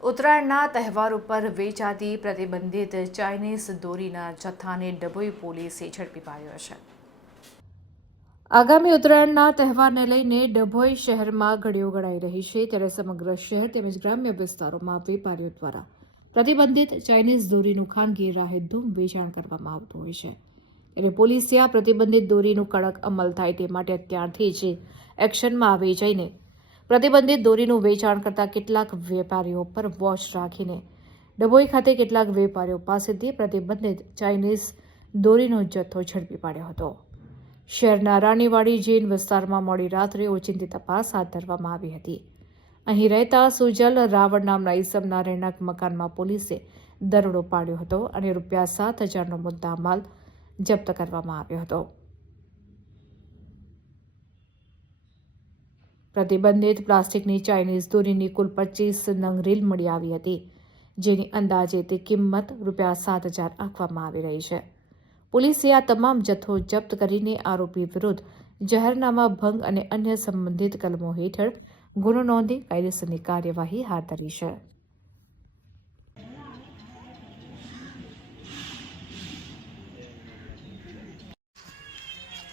ઉત્તરાયણના તહેવાર ઉપર વેચાતી પ્રતિબંધિત ચાઇનીઝ દોરીના જથ્થાને ડભોઈ પોલીસે ઝડપી પાડ્યો છે। આગામી ઉત્તરાયણના તહેવારને લઈને ડભોઈ શહેરમાં ઘડીઓ ગણાઈ રહી છે, ત્યારે સમગ્ર શહેર તેમજ ગ્રામ્ય વિસ્તારોમાં વેપારીઓ દ્વારા પ્રતિબંધિત ચાઇનીઝ દોરીનું ખાનગી રાહે ધૂમ વેચાણ કરવામાં આવતું હોય છે। ત્યારે પોલીસે આ પ્રતિબંધિત દોરીનું કડક અમલ થાય તે માટે અત્યારથી જ એક્શનમાં આવી જઈને પ્રતિબંધિત દોરીનું વેચાણ કરતા કેટલાક વેપારીઓ પર વોચ રાખીને ડભોઈ ખાતે કેટલાક વેપારીઓ પાસેથી પ્રતિબંધિત ચાઇનીઝ દોરીનો જથ્થો ઝડપી પાડ્યો હતો। શહેરના રાણીવાડી જૈન વિસ્તારમાં મોડી રાત્રે ઓચિંતી તપાસ હાથ ધરવામાં આવી હતી। અહીં રહેતા સુજલ રાવળ નામના ઈસમના રહેણાંક મકાનમાં પોલીસે દરોડો પાડ્યો હતો અને ₹7,000નો મુદ્દામાલ જપ્ત કરવામાં આવ્યો હતો। પ્રતિબંધિત પ્લાસ્ટિકની ચાઇનીઝ દોરીની કુલ 25 નંગ રીલ મળી આવી હતી, જેની અંદાજે તે કિંમત ₹7,000 આંકવામાં આવી રહી છે। પોલીસે આ તમામ જથ્થો જપ્ત કરીને આરોપી વિરુદ્ધ જાહેરનામા ભંગ અને અન્ય સંબંધિત કલમો હેઠળ ગુનો નોંધી કાયદેસરની કાર્યવાહી હાથ ધરી છે।